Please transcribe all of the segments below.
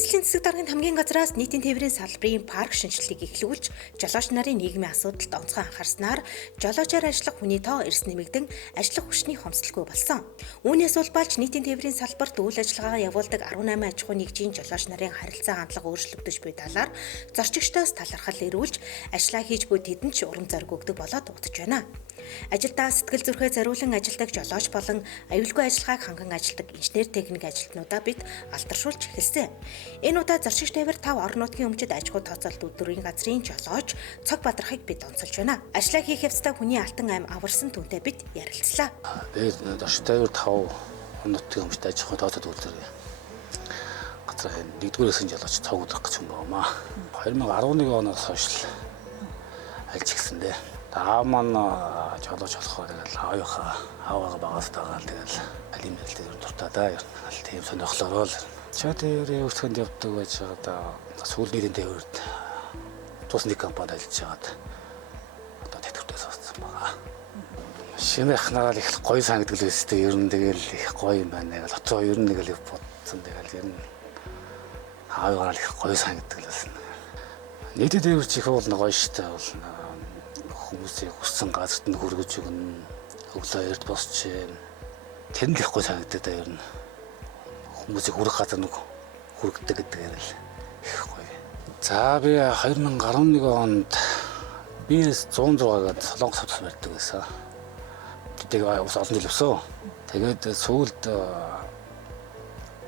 Нийслэлийн засаг даргын хамгийн газраас нийтийн тээврийн салбарын парк шинжилгээг эхлүүлж, жолооч нарын нийгмийн асуудалд онцгой анхаарснаар жолоочоор ажиллах хүний тоо эрс нэмэгдэн ажиллах хүчний хомсдолгүй болсон. Үүнээс улбалж нийтийн тээврийн салбарт үйл ажиллагаагаа явуулдаг 18 аж ахуй нэгжийн жолооч нарын харилцаа хандлага өөрчлөгдөж буй талаар зорчигчдоос талархал ирүүлж, ажиллаа хийж буй тэдэнд ч урам зориг өгдөг болоод дутж байна. Ажилдаа сэтгэл зүрхээ зориулан ажилдаг жолооч болон аюулгүй ажиллагааг ханган ажилдаг инженер техник ажилтнуудаа бид алдаршуулж эхэлсэн. Энэ удаа зорчигч тээвэр 5 орон нутгийн өмчөд аж ахуй тооцоолт үйлдвэрийн газрын жолооч Цог Бадрахыг бид онцолж байна. Ажлаа хийх явцдаа хүний алтан ам аварсан түүнтэй бид ярилцлаа. Тэгээд зорчигч тээвэр 5 орон нутгийн өмчөд аж ахуй тооцоолт үйлдвэрийн газрын 1-р хэсгийн жолооч Цог Бадрах гэж юм байна. 2011 оноос хойш ажиллаж эхэлсэндээ аав маань жолооч болохоор аавгаа багаас дагаал тэгэл алим хэлтэй дуртай да. Тийм сонирхлоор л тээврийн өвсгөнд явдаг байж байгаа сүүл нийтийн тээврт тус нэг компанид ажиллаж байгаад одоо тэтгэврээс авсан байгаа. Шинэ ахнараа их гоё санагддаг л өстэй ер нь тэгэл их гоё юм байна. Тэгэл оцоо ер нь нэг л бодсон тэгэл ер нь аавгаа их гоё санагддаг л байсан. Нийтийн тээвэр чих бол гоё штэ бол хүмүүсийг хүссэн газарт нь хүргэж өгнө, өглөө эрт босч тэр нь их гоё санагддаг да ер нь. Хүмүүсийг хүрэх газар нэг хүргэдэг гэдгээр л их гоё. За би 2011 онд BS-106-гаад Солонгос хотод барьдаг байсан. Тэгээд ус олон жил өсөө. Тэгээд сүүлд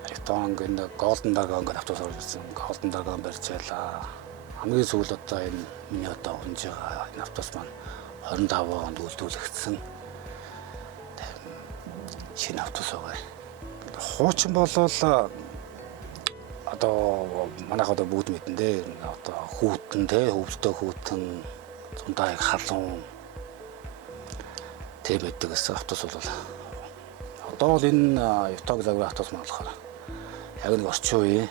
Итонг энэ Golden Dragon гэдэг автобус орсон. Golden Dragon барьж байлаа. Хамгийн сүүл одоо энэ миний одоо унж байгаа энэ автобус маань 25 онд үйлдвэрлэгдсэн. Шинэ автобус байгаа. Хуучин болол одоо манайх одоо бүгд мэдэн дээ. Одоо хүүтэн те хөвдөө хүүтэн зундаа их халуун тэг байдаг гэсэн автобус бол одоо бол энэ Ютаг лагер автобус маань болохоор яг нэг орчин үеийн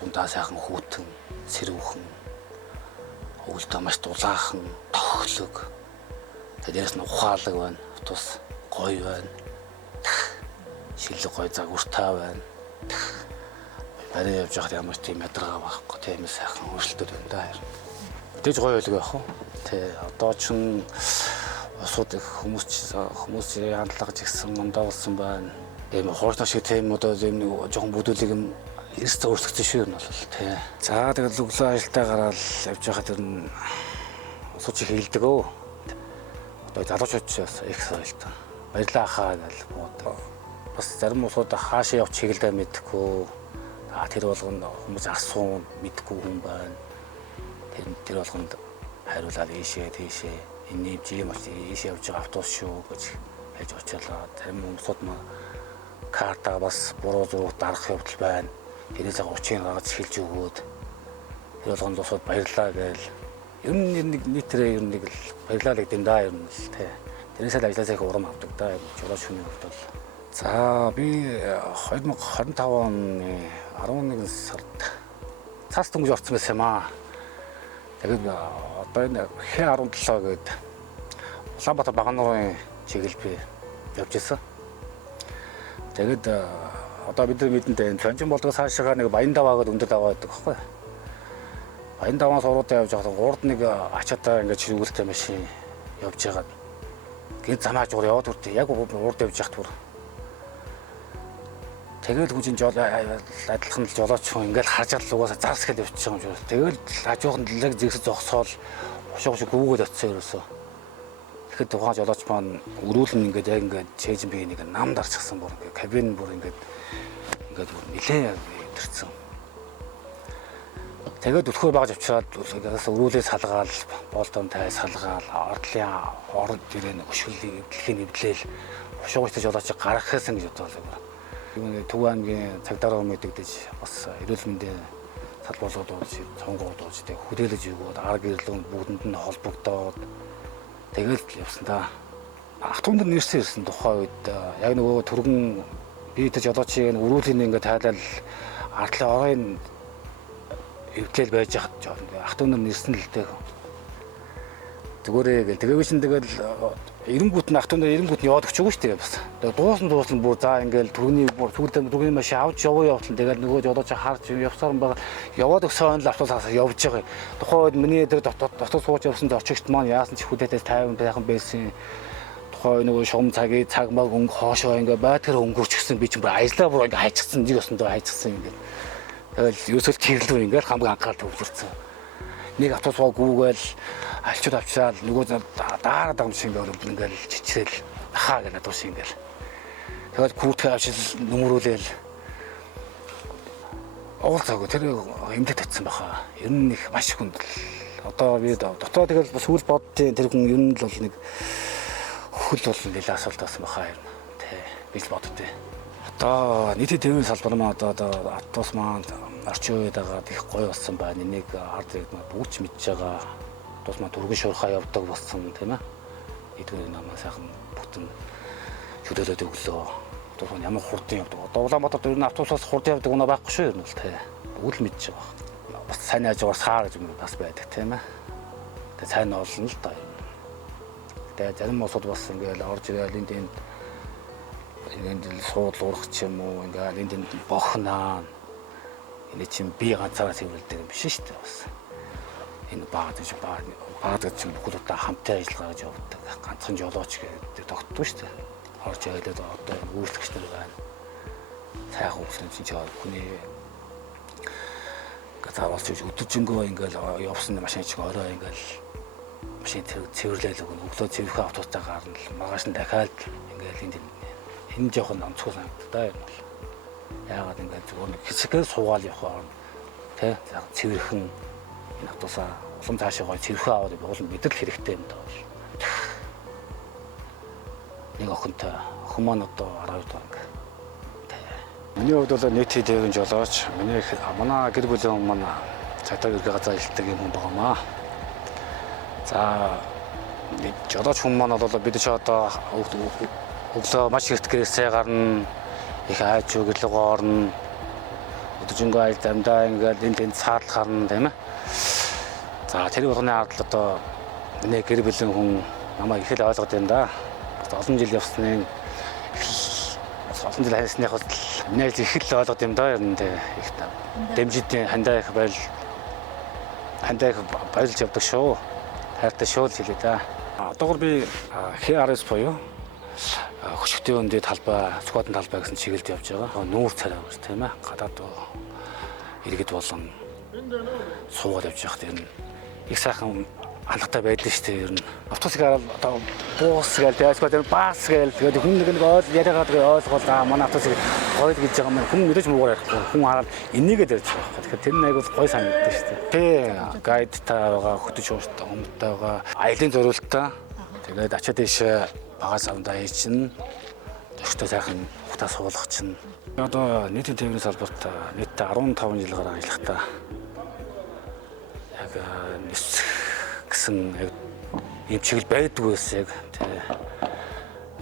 зундаа сайхан хүүтэн сэрүүхэн өвөлдөө маш дулаахан тохлог тэрээс нь ухаалаг байна. Автобус гоё байна. Шилэг гоё загвартай байна. Барай явж байхад ямар ч тийм ядаргаа байхгүй тийм сайхан өөрчлөлтүүд байна да. Тэгж гоё байлгүй яах вэ? Тэ одоо ч усууд их хүмүүс хандлага ч ихсэн ондоо болсон байна. Тийм хоолтой шиг тийм одоо тийм нэг жоохон бүдүүлэг юм эрс өөрчлөгдсөн шүү юм бол тий. За тэгэл өглөө ажилдаа гараад явж байхад тэр нь усууч хийлдэг өө. Одоо залуучууд ч их соёлтой. Баярлаа хаа гэл бод. Бас зарим усууд хаашаа явж чиглэлдээ мэдхгүй. Тэр болгонд хүмүүс асуун мэдхгүй хүн байна. Тэр болгонд хариулаад ийшээ тийшээ энэ юм чи ийшээ явж байгаа автобус шүү гэж хэлж очиалаа. Зарим хүмүүсүүд маа карта бас буруу зураг дарах явдал байна. Тэрээс гочийн гаргаж хэлж өгөөд тэр болгонд усууд баярлаа гээл. Ер нь нэг нийтрээ ер нь нэг л баярлалаа гэдэг да ер нь л тий. Тэрээс л ажилласаа их урам авдаг да жолооч хүний хувьд бол. За би 2025 оны 11 сард цаас дөнгөж орсон байсан юм аа. Тэгээд одоо энэ Х17 гээд Улаанбаатар Багаан чиглэл би явж ирсэн. Тэгээд одоо бид нар мэдэнтэй Цонжин болдгоос хаашаа нэг Баян даваагаад өндөр даваа байдаг байхгүй. Баян даваас уруудаа явж байхад урд нэг ачаатаа ингээд чиргүүлтэй машин явж байгаад гээд замаач уур яваад үрдээ яг урд явж яхад бүр. Тэгэл хүчин адилхан л жолооч хүн ингээд харж чадал угаасаа зарс гэж явчих юм шиг. Тэгэл хажуухан лэг зэгсэж зогсоол ушууш гүгөөд очсон ерөөсөө. Тэгэхэд тухайн жолооч маань өрүүлэн ингээд яг ингээд чэйжин би нэг нам дарчихсан бүр ингээд кабин бүр ингээд нилээ ирсэн. Тэгээд өтгөр багж авчираад өрүүлээ салгаал, болтон тай салгаал, ордлын орд ирэн өшгөлийг эвдлэхийн эвдлээл ушуугчтай жолоочийг гаргах гэсэн гэж бодлоо. Юм Төв аймгийн цагдаа мэдэгдэж бас эрүүл мэндийн салбарлууд дууж, цонгоо дууж, тэг хүлээлж өгөөд арга гэрлүүнд бүгдэнд нь холбогдоод тэгэл явсан да. Автомобилд нэрсэн ирсэн тухайн үед яг нөгөө түргэн би тэр жолоочийг өрүүлэн ингээд тайлал ардлын оройн эвдлэл байж хад автомобилд нэрсэн л дээ. Зүгээрээ гэл тэгээгүй шин тэгэл эренгүүт нь автонд эренгүүт нь яваад өгч өгөө штэ бас. Тэгээ дуусна бүр за ингээл түргний бүр түргний маш авч яваа явтал тэгэл нөгөө жолооч харж явсаар байгаа яваад өгсөн л автобусаас явж байгаа. Тухайн үед миний тэр дотор сууж явсан зорчигчд маань яасан ч хүлээдээс 50 сайхан байсан. Тухайн нөгөө шугам цагийг цаг маг өнгө хоошоо ингээ байтгаар өнгөрчихсэн би чинь бүр ажиллаа бүр ингээ хайчихсан нэг өсөндөө хайчихсан ингээ. Тэгэл ерөөсөө чирлүү ингээл хамгийн анхаарал төвлөрсөн. Нэг автобус гүүгээл алчууд авчраад нөгөө дараа дам шиг ингээл чичрээл хаа гэнэ тус ингээл. Тэгэл хүүтгээ авчил нүмрүүлээл. Уулзаагүй тэр эмдэ татсан баха. Ер нь их маш хүндэл. Одоо би дотоо тэгэл бас үл боддیں۔ Тэр хүн ер нь л бол нэг хөл болно нэлээ асуулт авсан баха юм. Тэ би л боддیں۔ Одоо нийтийн төвийн салбар маань одоо автобус маань орчин үед байгаа их гоё болсон байна. Энийг ард иргэд маань бүгд ч мэдж байгаа. Автобус маань түргэн шуурхаа явдаг болсон тийм ээ. Эдгээр намаа сайхан бүтэн чөлөөлөд өглөө. Автобус маань ямар хурдан явдаг. Одоо Улаанбаатарт ер нь автобусаас хурдан явдаг унаа байхгүй шүү ер нь л тийм. Бүгд л мэдж байгаа. Бас сайн ажгаар саар гэж юм бас байдаг тийм ээ. Тэгээ сайн олно л да. Тэгээ зарим усуд бас ингээл орж ирээл энд суудл урах ч юм уу ингээл энд бохнаа. Энэ чинь би ганцаараа цэвэрлдэг юм биш шүү дээ бас. Энэ баадаг чинь бүхэл удаа хамтаа ажиллагаа гэж явуулдаг. Ганцхан жолооч гэдэг тогтдоо шүү дээ. Орж яваад одоо үйлчлэгч нар байна. Сайхан үйлчлэгч чинь хүний газар болж өдөржингөө ингээл явсан машин чинь орой ингээл машин цэвэрлээл өгнө. Өглөө цэвэрхэн автобустай гарна л маргааш нь дахиад ингээл энэ жоохон онцгой санагддаг юм бол. Яагаад ингээд зүгээр нэг хэсгээр суугаал явах тий цэвэрхэн энэ автобусаа улам цаашаа гоё цэвэрхэн аваад явуул мэдрэл хэрэгтэй юм даа. Нэг охинтой охин маань одоо 12 даа ингээ. Миний хувьд бол нийтийн дэвэн жолооч манай гэр бүлийн хүн маань цагдаа ерхий газар ажилтдаг юм байгаамаа. За нэг жолооч хүн маань бол бид ч одоо өглөө маш ихт гэрээсээ гарна. Их айч өгөлөг орно. Өдөржингөө айл замдаа ингээд энд цаадал гарна тийм ээ. За тэр болгоны ард одоо миний гэр бүлийн хүн намайг их л ойлгоод байна да. Олон жил явсныг олон жил хайсных бол миний их л ойлгоод юм да ер нь их дэмжидийн хандаа их байлж явдаг шүү. Хайртай шүү л хэлээ да. Одоогор би HRS буюу хөшгтэй өндөд талбай, сквадын талбай гэсэн чиглэлд явж байгаа. Нүүр царай байна тийм ээ. Гадаад иргэд болон суугаад явж байхад ер нь их сайхан алгатай байдаг шүү дээ ер нь. Автобусыг хараад одоо буус гээл дайсгаа баас гээл тэгээд хүн нэг яриагаад ойлгоод манай автобусыг гоё гэж байгаа маань хүн мэдээж муугаар ярихгүй. Хүн хараад энийгээ дэрж байгаа. Тэгэхээр тэр нь айгуул гоё санагддаг шүү дээ. Тэ гайдтай байгаа, хөтөж ууштай, өмдтэй байгаа, аялын зориулттай. Тэгээд ачаад дэше багаас авдаа чинь төгтөө сайхан хутаа суулгах чинь одоо нийтийн тээврийн салбарт нийтдээ 15 жил гараа ажиллахдаа яг нисэх гэсэн юм чиглэл байдаг байсан яг тий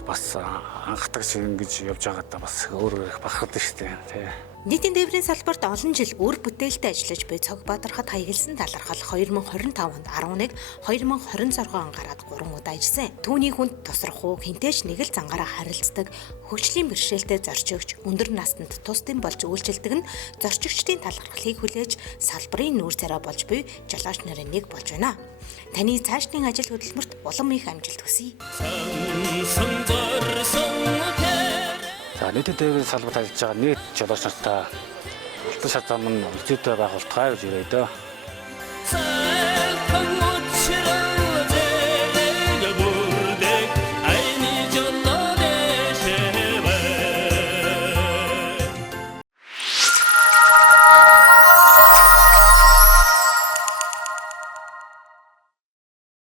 бас анхдаг шиг ингэж явж байгаадаа бас өөр их бахархдаг шүү дээ тий. Нийтийн тээврийн салбарт олон жил үр бүтээлтэй ажиллаж буй Цогбаатархад хаягдсан талархал 2020 онд 11, 2026 он гараад 3 удаа ажилласан. Түүний хүнд тосрох уу хинтээч нэг л зангаараа харилцдаг, хөгжлийн бэрхшээлтэй зорчигч, өндөр настанд тусдын болж үйлчилдэг нь зорчигчдын талархлыг хүлээж салбарын нүүр царай болж буй жолооч нарын нэг болж байна. Таны цаашдын ажил хөдөлмөрт улам их амжилт хүсье. За нийтийн тээврийн салбарт ажиллаж байгаа нийт жолооч нартай албан шалтгаан нь үлдээтэй байгуултгай гэж ирээ дөө.